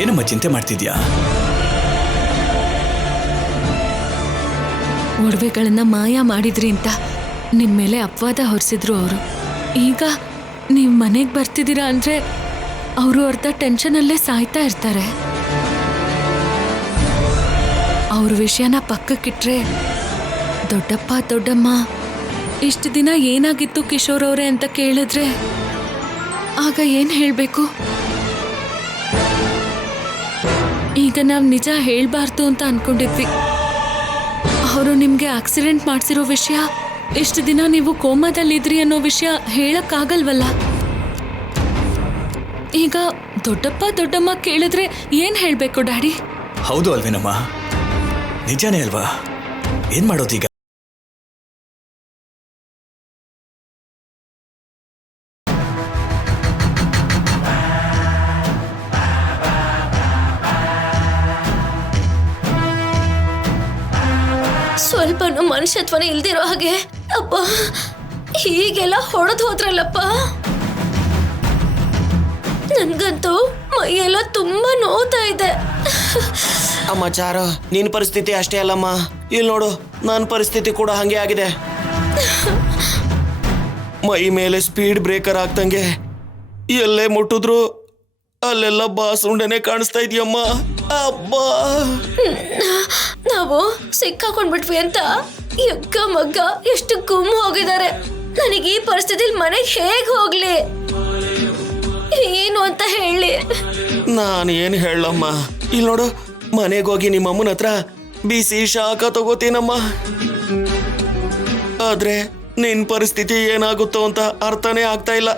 ಏನಮ್ಮ ಚಿಂತೆ ಮಾಡ್ತಿದ್ಯಾ? ಒಡವೆಗಳನ್ನ ಮಾಯ ಮಾಡಿದ್ರಿ ಅಂತ ನಿಮ್ಮ ಮೇಲೆ ಅಪವಾದ ಹೊರಿಸಿದ್ರು ಅವರು. ಈಗ ನೀವು ಮನೆಗೆ ಬರ್ತಿದ್ದೀರಾ ಅಂದರೆ ಅವರು ಅರ್ಧ ಟೆನ್ಷನಲ್ಲೇ ಸಾಯ್ತಾ ಇರ್ತಾರೆ. ಅವ್ರ ವಿಷಯನ ಪಕ್ಕಕ್ಕಿಟ್ರೆ ದೊಡ್ಡಪ್ಪ ದೊಡ್ಡಮ್ಮ ಇಷ್ಟು ದಿನ ಏನಾಗಿತ್ತು ಕಿಶೋರ್ ಅವರೇ ಅಂತ ಕೇಳಿದ್ರೆ ಆಗ ಏನು ಹೇಳಬೇಕು? ಈಗ ನಾವು ನಿಜ ಹೇಳಬಾರ್ದು ಅಂತ ಅನ್ಕೊಂಡಿದ್ವಿ. ಅವರು ನಿಮಗೆ ಆಕ್ಸಿಡೆಂಟ್ ಮಾಡಿಸಿರೋ ವಿಷಯ, ಇಷ್ಟು ದಿನ ನೀವು ಕೋಮಾದಲ್ಲಿದ್ರಿ ಅನ್ನೋ ವಿಷಯ ಹೇಳಕ್ಕಾಗಲ್ವಲ್ಲ. ಈಗ ದೊಡ್ಡಪ್ಪ ದೊಡ್ಡಮ್ಮ ಕೇಳಿದ್ರೆ ಏನ್ ಹೇಳ್ಬೇಕು ಡ್ಯಾಡಿ? ಹೌದು ಅಲ್ವೇನಮ್ಮ, ನಿಜಾನೇ ಅಲ್ವಾ? ಏನ್ ಮಾಡೋದೀಗ? ಸ್ವಲ್ಪನೂ ಮನುಷ್ಯತ್ವನೇ ಇಲ್ದಿರೋ ಹಾಗೆ ಅಪ್ಪ ಹೀಗೆಲ್ಲ ಹೊಡೆದು ಹೋದ್ರಲ್ಲಪ್ಪ. ನನ್ಗಂತೂ ಮೈಯೆಲ್ಲ ತುಂಬಾ ನೋವ್ತಾ ಇದೆ. ಅಮ್ಮ ಚಾರು, ನಿನ್ ಪರಿಸ್ಥಿತಿ ಅಷ್ಟೇ ಅಲ್ಲಮ್ಮ, ಇಲ್ಲಿ ನೋಡು ನನ್ನ ಪರಿಸ್ಥಿತಿ ಕೂಡ ಹಂಗೆ ಆಗಿದೆ. ಮೈ ಮೇಲೆ ಸ್ಪೀಡ್ ಬ್ರೇಕರ್ ಆಗ್ತಂಗೆ ಎಲ್ಲೇ ಮುಟ್ಟಿದ್ರು ಅಲ್ಲೆಲ್ಲ ಬಾಸುಂಡೆನೆ ಕಾಣಿಸ್ತಾ ಇದೆಯಮ್ಮ. ಅಬ್ಬಾ, ನಾವು ಸಿಕ್ಕಾಕೊಂಡ್ಬಿಟ್ವಿ ಅಂತ ಯಕ್ಕ ಮಗ್ಗ ಎಷ್ಟು ಗುಮ್ಮ ಹೋಗಿದ್ದಾರೆ. ನನಗೆ ಈ ಪರಿಸ್ಥಿತಿಲಿ ಮನೆಗೆ ಹೇಗ್ ಹೋಗ್ಲಿ, ಏನು ಅಂತ ಹೇಳಿ? ನಾನು ಏನು ಹೇಳಮ್ಮ, ಇಲ್ಲಿ ನೋಡು ಮನೆಗೆ ಹೋಗಿ ನಿಮ್ಮ ಅಮ್ಮನ ಹತ್ರ ಬಿಸಿ ಶಾಖ ತಗೋತೀನಮ್ಮ. ಆದ್ರೆ ನಿನ್ ಪರಿಸ್ಥಿತಿ ಏನಾಗುತ್ತೋ ಅಂತ ಅರ್ಥನೇ ಆಗ್ತಾ ಇಲ್ಲ.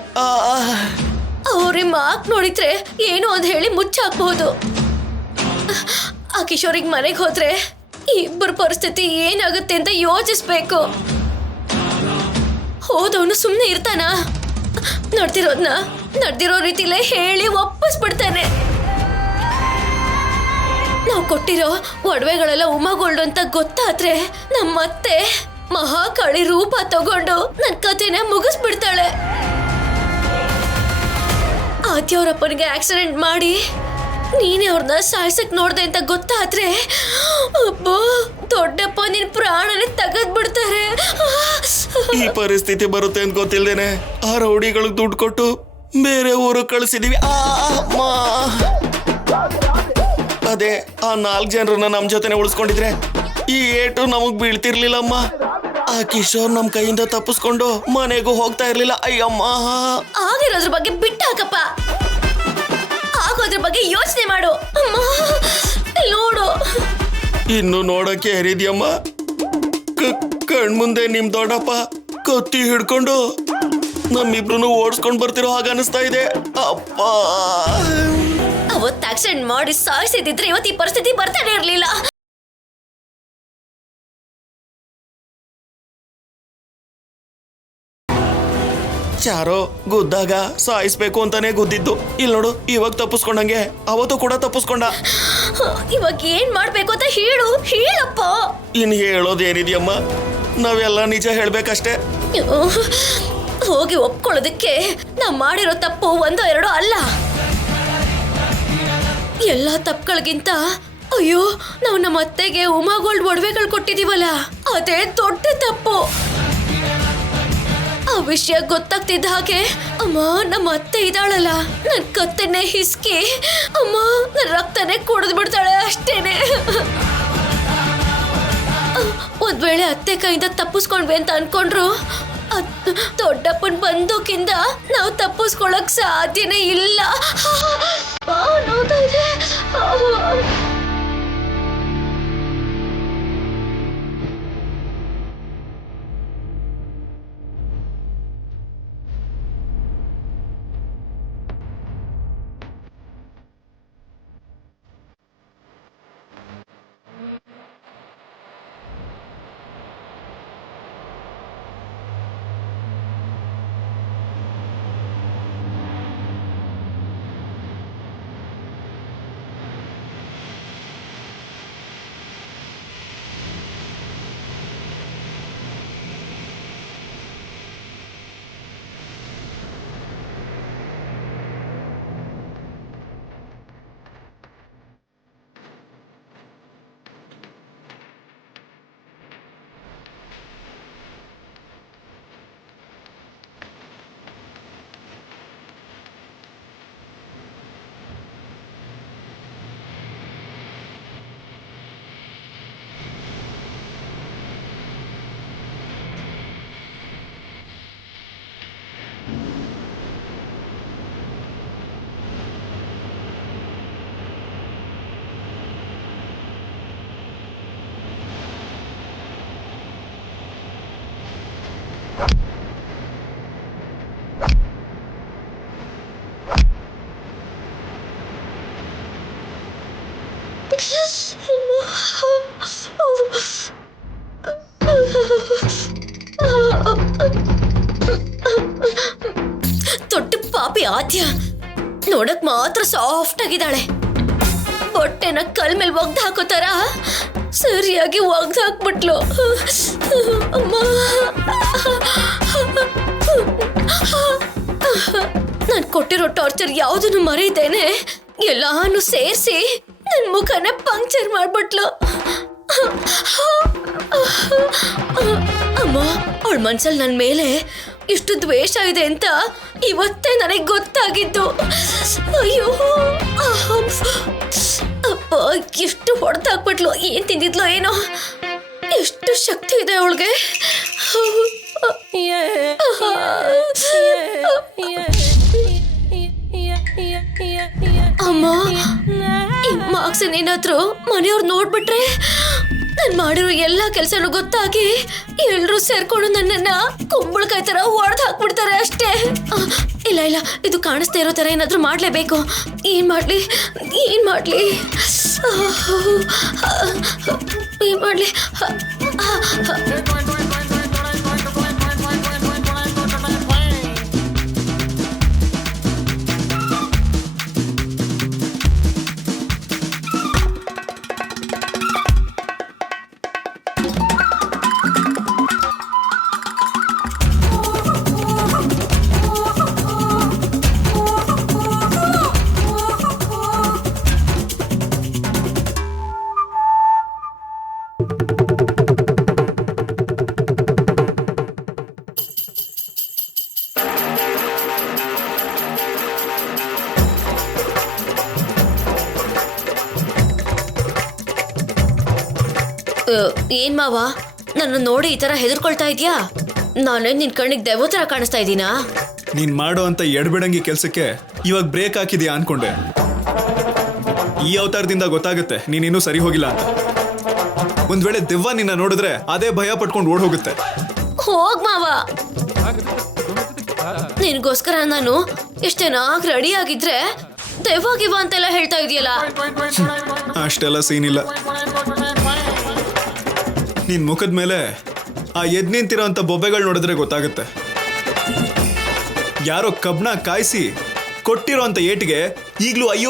ಅವ್ರಿ ಮಾಕ್ ನೋಡಿದ್ರೆ ಏನು ಅಂತ ಹೇಳಿ ಮುಚ್ಚಾಕ್ಬಹುದು. ಆ ಕಿಶೋರಿಗೆ ಮನೆಗೆ ಹೋದ್ರೆ ಇಬ್ಬರ ಪರಿಸ್ಥಿತಿ ಏನಾಗುತ್ತೆ ಅಂತ ಯೋಚಿಸ್ಬೇಕು. ಹೋದವನು ಸುಮ್ಮನೆ ಇರ್ತಾನ? ನಡೆದಿರೋ ರೀತಿಲೇ ಹೇಳಿ ವಾಪಸ್ಬಿಡ್ತಾನೆ. ನಾವು ಕೊಟ್ಟಿರೋ ಒಡವೆಗಳೆಲ್ಲ ಉಮಗೋಲ್ಡ್ ಅಂತ ಗೊತ್ತಾದ್ರೆ ನಮ್ಮತ್ತೆ ಮಹಾಕಾಳಿ ರೂಪ ತಗೊಂಡು ನನ್ನ ಕಥೆನ ಮುಗಿಸ್ಬಿಡ್ತಾಳೆ. ಆದ್ಯವ್ರಪ್ಪನಿಗೆ ಆಕ್ಸಿಡೆಂಟ್ ಮಾಡಿ ನೀನೇ ಅವ್ರನ್ನ ಸಾಯ್ಸಕ್ ನೋಡ್ದೆ ಅಂತ ಗೊತ್ತಾದ್ರೆ ಅಬ್ಬೋ ದೊಡ್ಡಪ್ಪ ನಿನ್ ಪ್ರಾಣನೇ ತೆಗೆದ್ಬಿಡ್ತಾರೆ. ಈ ಪರಿಸ್ಥಿತಿ ಬರುತ್ತೆ ಅಂತ ಗೊತ್ತಿಲ್ದೇನೆ ಆ ರೌಡಿಗಳಿಗೆ ದುಡ್ಡು ಕೊಟ್ಟು ಬೇರೆ ಊರು ಕಳಿಸಿದೀವಿ. ಅದೇ ಆ 4 ಜನರನ್ನ ನಮ್ ಜೊತೆನೆ ಉಳಿಸ್ಕೊಂಡಿದ್ರೆ ಈ ಏಟು ನಮಗ್ ಬೀಳ್ತಿರ್ಲಿಲ್ಲಮ್ಮ. ಆ ಕಿಶೋರ್ ನಮ್ ಕೈಯಿಂದ ತಪ್ಪಿಸ್ಕೊಂಡು ಮನೆಗೂ ಹೋಗ್ತಾ ಇರ್ಲಿಲ್ಲ. ಅಯ್ಯಮ್ಮ, ಆಗಿರೋದ್ರ ಬಗ್ಗೆ ಬಿಟ್ಟಾಕಪ್ಪ, ಆಗೋದ್ರ ಬಗ್ಗೆ ಯೋಚನೆ ಮಾಡು. ಅಮ್ಮ ನೋಡು, ಇನ್ನು ನೋಡಕ್ಕೆ ಹರಿದ್ಯಮ್ಮ. ಕಣ್ಮುಂದೆ ನಿಮ್ ದೊಡ್ಡಪ್ಪ ಕತ್ತಿ ಹಿಡ್ಕೊಂಡು ನಮ್ಮಿಬ್ರು ಓಡಿಸ್ಕೊಂಡ್ ಬರ್ತಿರೋ ಹಾಗ ಅನಿಸ್ತಾ ಇದೆ. ಅಪ್ಪ, ಅವತ್ತು ಆಕ್ಸಿಡೆಂಟ್ ಮಾಡಿ ಸಾಯಿಸಿದ್ರೆ ಇವತ್ತು ಈ ಪರಿಸ್ಥಿತಿ ಬರ್ತಾನೆ ಇರ್ಲಿಲ್ಲ. ಚಾರೋ ಗುದ್ದಾಗ ಸಾಯಿಸ್ಬೇಕು ಅಂತಾನೆ ಗುದ್ದಿದ್ದು. ಇಲ್ಲಿ ನೋಡು ಇವಾಗ ತಪ್ಪಿಸ್ಕೊಂಡಂಗೆ ಅವತ್ತು ಕೂಡ ತಪ್ಪಿಸ್ಕೊಂಡ. ಇವಾಗ ಏನ್ ಮಾಡ್ಬೇಕು ಅಂತ ಹೇಳಪ್ಪ. ಇನ್ ಹೇಳೋದೇನಿದೆಯಮ್ಮ, ನಾವೆಲ್ಲ ನಿಜ ಹೇಳ್ಬೇಕಷ್ಟೇ. ಹೋಗಿ ಒಪ್ಕೊಳ್ಳೋದಕ್ಕೆ ನಾವ್ ಮಾಡಿರೋ ತಪ್ಪು 1-2 ಅಲ್ಲ. ಎಲ್ಲಾ ತಪ್ಪುಗಳಿಗಿಂತ ಅಯ್ಯೋ ನಾವು ನಮ್ಮ ಅತ್ತೆಗೆ ಉಮಾಗೋಲ್ಡ್ ಒಡವೆಗಳು ಕೊಟ್ಟಿದೀವಲ್ಲ ಅದೇ ದೊಡ್ಡ ತಪ್ಪು. ಆ ವಿಷಯ ಗೊತ್ತಾಗ್ತಿದ್ದ ಹಾಗೆ ಅಮ್ಮ ನಮ್ಮ ಅತ್ತೆ ಇದ್ದಾಳಲ್ಲ, ನನ್ ಕತ್ತೆನೆ ಹಿಸ್ಕಿ ಅಮ್ಮ ನನ್ ರಕ್ತನೇ ಕುಡಿದು ಬಿಡ್ತಾಳೆ ಅಷ್ಟೇನೆ. ಒಂದ್ ವೇಳೆ ಅತ್ತೆ ಕೈಯಿಂದ ತಪ್ಪಿಸ್ಕೊಂಡ್ವಿ ಅಂತ ಅನ್ಕೊಂಡ್ರು ದೊಡ್ಡಪ್ಪನ ಬಂದೂಕಿಂದ ನಾವು ತಪ್ಪಿಸ್ಕೊಳಕ್ ಸಾಧ್ಯನೇ ಇಲ್ಲ. ನೋಡ್ತಾ ಇದೆ. ದೊಡ್ಡ ಪಾಪಿ ಆದ್ಯ ನೋಡಕ್ ಮಾತ್ರ ಸಾಫ್ಟ್ ಆಗಿದ್ದಾಳೆ. ಹೊಟ್ಟೆನ ಕಲ್ ಮೇಲೆ ಒಗ್ದು ಹಾಕೋತಾರ ಸರಿಯಾಗಿ ಒಗ್ದು ಹಾಕ್ಬಿಟ್ಲು. ಅಮ್ಮ, ನಾನ್ ಕೊಟ್ಟಿರೋ ಟಾರ್ಚರ್ ಯಾವ್ದನ್ನು ಮರೀತೇನೆ ಎಲ್ಲಾನು ಸೇರಿಸಿ ನನ್ ಮುಖನ ಪಂಕ್ಚರ್ ಮಾಡ್ಬಿಟ್ಲು. ಅಮ್ಮ, ಅವಳ ಮನ್ಸಲ್ಲಿ ನನ್ ಮೇಲೆ ಇಷ್ಟು ದ್ವೇಷ ಇದೆ ಅಂತ ಇವತ್ತೇ ನನಗೆ ಗೊತ್ತಾಗಿದ್ದು. ಅಯ್ಯೋ ಅಪ್ಪ, ಎಷ್ಟು ಹೊಡೆದಾಕ್ಬಿಟ್ಲು. ಏನ್ ತಿಂದಿದ್ಲು ಏನೋ, ಎಷ್ಟು ಶಕ್ತಿ ಇದೆ ಅವಳಿಗೆ. ಅಮ್ಮ, ಈ ಮಾರ್ಕ್ಸ್ ಏನಾದ್ರು ಮನೆಯವ್ರು ನೋಡ್ಬಿಟ್ರೆ ನಾನ್ ಮಾಡಿರೋ ಎಲ್ಲಾ ಕೆಲ್ಸನೂ ಗೊತ್ತಾಗಿ ಎಲ್ರೂ ಸೇರ್ಕೊಂಡು ನನ್ನನ್ನ ಕುಂಬಳಕಾಯಿ ತರ ಹೊಡೆದು ಹಾಕ್ಬಿಡ್ತಾರೆ ಅಷ್ಟೇ. ಇಲ್ಲ ಇಲ್ಲ, ಇದು ಕಾಣಿಸ್ತಾ ಇರೋ ತರ ಏನಾದ್ರು ಮಾಡ್ಲೇಬೇಕು. ಏನ್ ಮಾಡ್ಲಿ ಏನ್ ಮಾಡ್ಲಿ ಏನ್ ಮಾಡ್ಲಿ? ಏನ್ ಮಾವ, ನನ್ನ ನೋಡಿ ಈ ತರ ಹೆದರ್ಕೊಳ್ತಾ ಇದ್ಯಾ? ನಾನೇ ನಿನ್ ಕಣ್ಣಿಗೆ ದೆವ್ವ ತರ ಕಾಣಿಸ್ತಾ ಇದ್ದೀನಾ? ನೀನ್ ಮಾಡೋ ಅಂತ ಎಡ್ಬಿಡಂಗಿ ಕೆಲ್ಸಕ್ಕೆ ಇವಾಗ ಬ್ರೇಕ್ ಹಾಕಿದ್ಯಾ ಅನ್ಕೊಂಡೆ. ಈ ಅವತಾರದಿಂದ ಗೊತ್ತಾಗುತ್ತೆ ನೀನಿನ್ನೂ ಸರಿ ಹೋಗಿಲ್ಲ ಅಂತ. ಒಂದ್ ವೇಳೆ ದೆವ್ವ ನಿನ್ನ ನೋಡಿದ್ರೆ ಅದೇ ಭಯ ಪಟ್ಕೊಂಡು ಓಡ್ ಹೋಗುತ್ತೆ. ಹೋಗ್ ಮಾವ, ನಿನ್ಗೋಸ್ಕರ ನಾನು ಎಷ್ಟೇನಾಗ್ ರೆಡಿ ಆಗಿದ್ರೆ ದೆವ್ವ ಗಿವ್ವ ಅಂತೆಲ್ಲ ಹೇಳ್ತಾ ಇದೆಯಲ್ಲ. ಅಷ್ಟೆಲ್ಲ ಸೀನ್ ಇಲ್ಲ. ನಿನ್ ಮುಖದ ಮೇಲೆ ಆ ಎದ್ ನಿಂತಿರೋ ಅಂತ ಬೊಬ್ಬೆಗಳು ನೋಡಿದ್ರೆ ಗೊತ್ತಾಗುತ್ತೆ. ಯಾರೋ ಕಬ್ನ ಕಾಯಿಸಿ ಕೊಟ್ಟಿರೋ ಅಂತ ಏಟಿಗೆ ಈಗ್ಲೂ ಅಯ್ಯೋ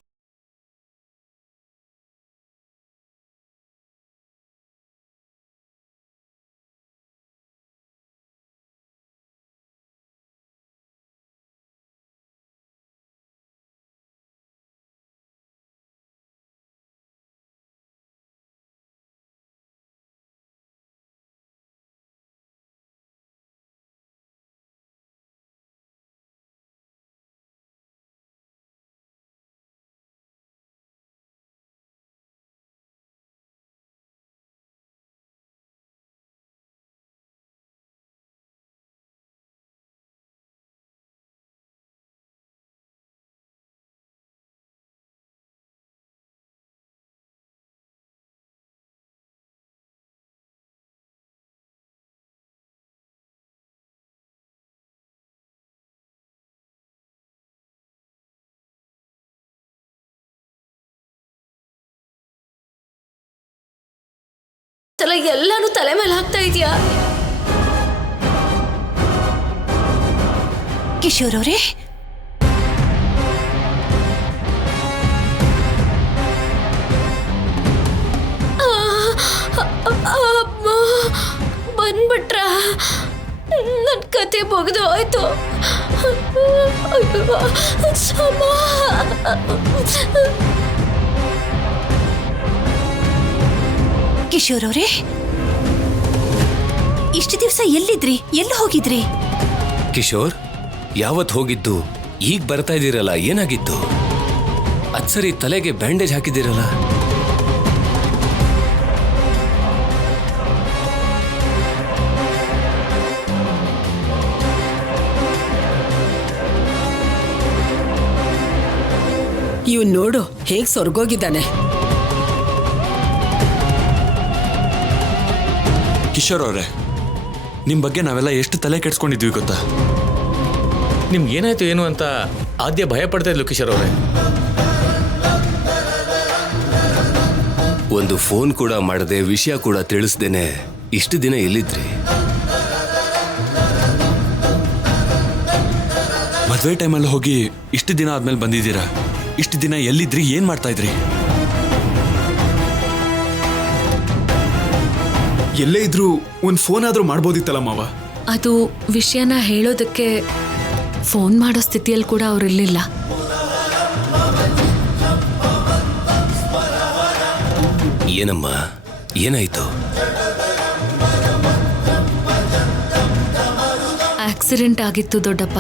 ಎಲ್ಲಾನು ತಲೆ ಮೇಲೆ ಹಾಕ್ತಾ ಇದೀಯಾ? ಕಿಶೋರ್ ಅವರೇ, ಬಂದ್ಬಿಟ್ರ? ನನ್ ಕತೆ ಮುಗಿದು ಆಯ್ತು. ಕಿಶೋರ್ ಅವರೇ, ಇಷ್ಟು ದಿವಸ ಎಲ್ಲಿದ್ರಿ? ಎಲ್ಲಿ ಹೋಗಿದ್ರಿ? ಕಿಶೋರ್, ಯಾವತ್ ಹೋಗಿದ್ದು ಈಗ ಬರ್ತಾ ಇದ್ದೀರಲ್ಲ, ಏನಾಗಿತ್ತು? ಅದ್ ಸರಿ, ತಲೆಗೆ ಬ್ಯಾಂಡೇಜ್ ಹಾಕಿದ್ದೀರಲ್ಲ? ಇವ್ ನೋಡು ಹೇಗ್ ಸೊರ್ಗೋಗಿದ್ದಾನೆ. ಕಿಶೋರ್ ಅವರೇ, ನಿಮ್ ಬಗ್ಗೆ ನಾವೆಲ್ಲ ಎಷ್ಟು ತಲೆ ಕೆಡ್ಸ್ಕೊಂಡಿದ್ವಿ ಗೊತ್ತಾ? ನಿಮ್ಗೆ ಏನಾಯ್ತು ಏನು ಅಂತ ಆದ್ಯ ಭಯ ಪಡ್ತಾ ಇದ್ಲು ಕಿಶೋರ್ ಅವರೇ. ಒಂದು ಫೋನ್ ಕೂಡ ಮಾಡದೆ, ವಿಷಯ ಕೂಡ ತಿಳಿಸ್ದೇನೆ ಇಷ್ಟು ದಿನ ಎಲ್ಲಿದ್ರಿ? ಮದುವೆ ಟೈಮಲ್ಲಿ ಹೋಗಿ ಇಷ್ಟು ದಿನ ಆದ್ಮೇಲೆ ಬಂದಿದ್ದೀರಾ. ಇಷ್ಟು ದಿನ ಎಲ್ಲಿದ್ರಿ, ಏನ್ ಮಾಡ್ತಾ ಇದ್ರಿ? ಎಲ್ಲೇ ಇದ್ರೂ ಒಂದ್ ಫೋನ್ ಆದ್ರೂ ಮಾಡ್ಬೋದಿತ್ತಲ್ಲ ಮಾವ. ಅದು ವಿಷಯನ ಹೇಳೋದಕ್ಕೆ ಫೋನ್ ಮಾಡೋ ಸ್ಥಿತಿಯಲ್ಲಿ ಕೂಡ ಅವರಿರ್ಲಿಲ್ಲ. ಏನಮ್ಮ, ಏನಾಯ್ತು? ಆಕ್ಸಿಡೆಂಟ್ ಆಗಿತ್ತು ದೊಡ್ಡಪ್ಪ.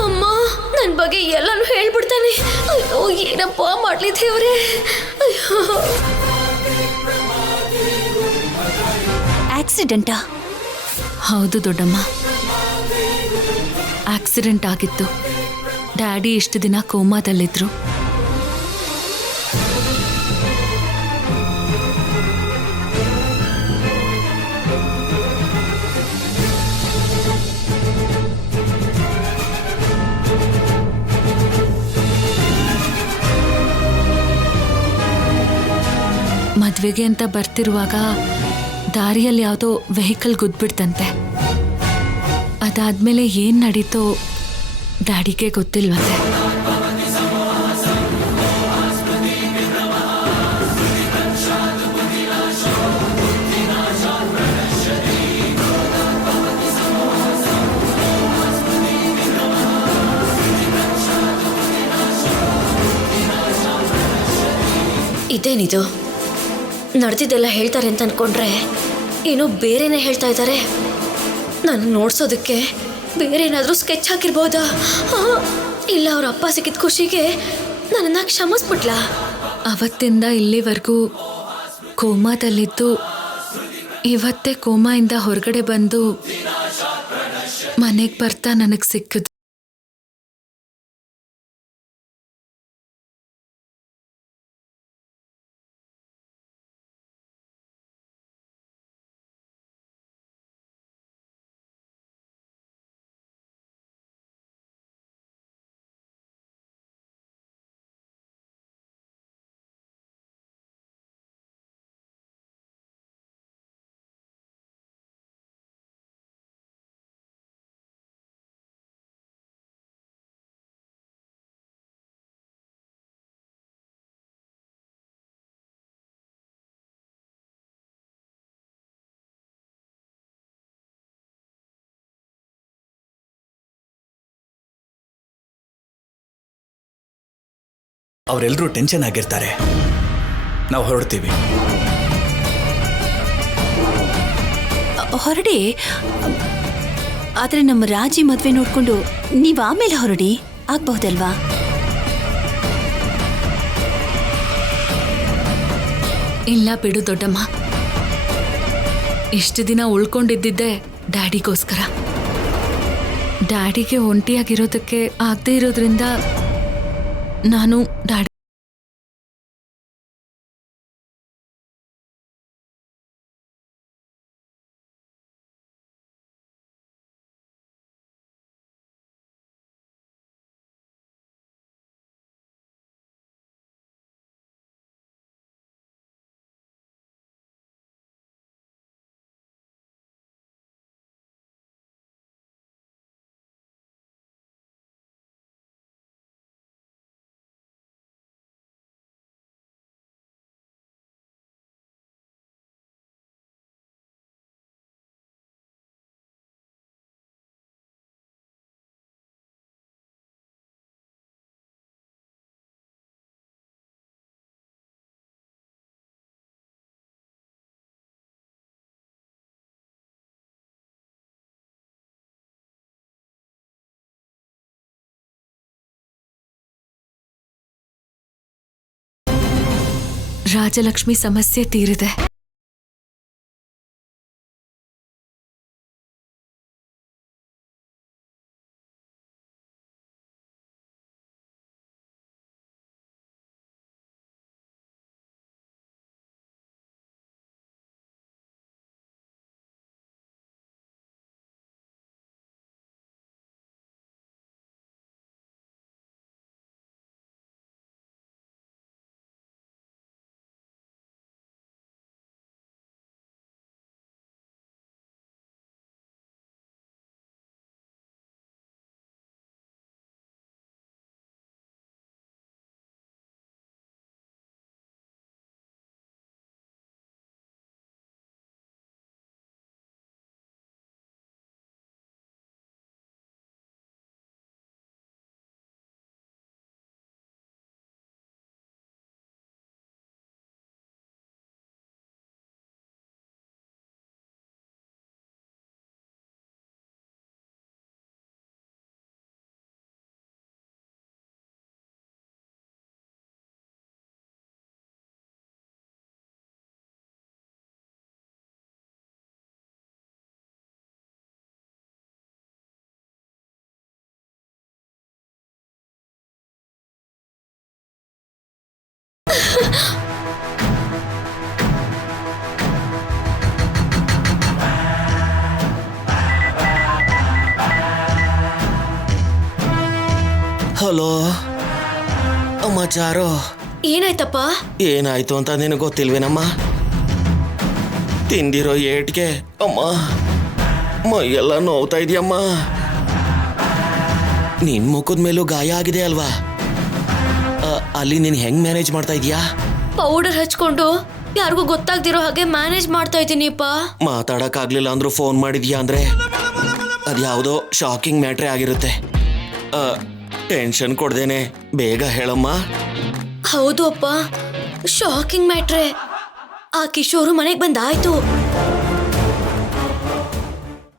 ಅಮ್ಮ ನನ್ನ ಬಗ್ಗೆ ಎಲ್ಲಾನು ಹೇಳ್ಬಿಡ್ತಾನೆ. ಅಯ್ಯೋ ಏನಪ್ಪ ಮಾಡ್ಲಿ ದೇವ್ರೆ. ಅಯ್ಯೋ ಆಕ್ಸಿಡೆಂಟಾ? ಹೌದು ದೊಡ್ಡಮ್ಮ, ಆಕ್ಸಿಡೆಂಟ್ ಆಗಿತ್ತು. ಡ್ಯಾಡಿ ಇಷ್ಟು ದಿನ ಕೋಮಾದಲ್ಲಿದ್ರು. ಮದ್ವೆಗೆ ಅಂತ ಬರ್ತಿರುವಾಗ ದಾರಿಯಲ್ಲಿ ಯಾವುದೋ ವೆಹಿಕಲ್ ಗುದ್ಬಿಡ್ತಂತೆ. ಅದಾದ್ಮೇಲೆ ಏನ್ ನಡೀತೋ ಡ್ಯಾಡಿಗೆ ಗೊತ್ತಿಲ್ವಂತೆ. ಇದೇನಿದು? ನಡೆದಿದ್ದೆಲ್ಲ ಹೇಳ್ತಾರೆ ಅಂತ ಅನ್ಕೊಂಡ್ರೆ ಏನೋ ಬೇರೆನೇ ಹೇಳ್ತಾ ಇದ್ದಾರೆ. ನಾನು ನೋಡ್ಸೋದಕ್ಕೆ ಬೇರೆ ಏನಾದರೂ ಸ್ಕೆಚ್ ಹಾಕಿರ್ಬೋದಾ? ಇಲ್ಲ ಅವ್ರ ಅಪ್ಪ ಸಿಕ್ಕಿದ ಖುಷಿಗೆ ನನ್ನನ್ನು ಕ್ಷಮಿಸ್ಬಿಟ್ಲಾ? ಅವತ್ತಿಂದ ಇಲ್ಲಿವರೆಗೂ ಕೋಮಾದಲ್ಲಿದ್ದು ಇವತ್ತೇ ಕೋಮಾಯಿಂದ ಹೊರಗಡೆ ಬಂದು ಮನೆಗೆ ಬರ್ತಾ ನನಗೆ ಸಿಕ್ಕಿದ್ದು. ಅವರೆಲ್ಲರೂ ಟೆನ್ಷನ್ ಆಗಿರ್ತಾರೆ. ನಾವು ಹೊರಡ್ತೀವಿ. ಹೊರಡಿ. ಆದ್ರೆ ನಮ್ಮ ರಾಜಿ ಮದ್ವೆ ನೋಡ್ಕೊಂಡು ನೀವ್ ಆಮೇಲೆ ಹೊರಡಿ ಆಗ್ಬಹುದಲ್ವಾ? ಇಲ್ಲ ಬಿಡು ದೊಡ್ಡಮ್ಮ, ಇಷ್ಟು ದಿನ ಉಳ್ಕೊಂಡಿದ್ದಿದ್ದೆ ಡ್ಯಾಡಿಗೋಸ್ಕರ. ಡ್ಯಾಡಿಗೆ ಒಂಟಿಯಾಗಿರೋದಕ್ಕೆ ಆಗದೆ ಇರೋದ್ರಿಂದ ನಾನು ಡ್ಯಾಡಿ ರಾಜಲಕ್ಷ್ಮಿ ಸಮಸ್ಯೆ ತೀರಿದೆ. ಹಲೋ ಅಮ್ಮ ಚಾರು, ಏನಾಯ್ತಪ್ಪ? ಏನಾಯ್ತು ಅಂತ ನಿನಗೆ ಗೊತ್ತಿಲ್ವೇನಮ್ಮ? ತಿಂದಿರೋ ಏಟ್ಗೆ ಅಮ್ಮ ಮೈಯೆಲ್ಲ ನೋವ್ತಾ ಇದೆಯಮ್ಮ. ನಿನ್ ಮುಖದ ಮೇಲೂ ಗಾಯ ಆಗಿದೆ ಅಲ್ವಾ? ಅಲ್ಲಿ ನೀನು ಹೆಂಗ್ ಮ್ಯಾನೇಜ್ ಮಾಡ್ತಾ ಇದೀಯಾ? ಪೌಡರ್ ಹಚ್ಕೊಂಡು ಯಾರಿಗೂ ಗೊತ್ತಾಗ್ದಿರೋ ಹಾಗೆ ಮ್ಯಾನೇಜ್ ಮಾಡ್ತಾ ಇದ್ದೀನಿಪ್ಪ. ಮಾತಾಡಕ್ ಆಗ್ಲಿಲ್ಲ ಅಂದ್ರೂ ಫೋನ್ ಮಾಡಿದ್ಯಾ ಅಂದ್ರೆ ಅದ್ಯಾವುದೋ ಶಾಕಿಂಗ್ ಮ್ಯಾಟ್ರೇ ಆಗಿರುತ್ತೆ. ಟೆನ್ಷನ್ ಕೊಡ್ದೇನೆ ಬೇಗ ಹೇಳಮ್ಮ. ಹೌದು ಅಪ್ಪ, ಶಾಕಿಂಗ್ ಮ್ಯಾಟ್ರೆ. ಆ ಕಿಶೋರು ಮನೆಗೆ ಬಂದಾಯ್ತು.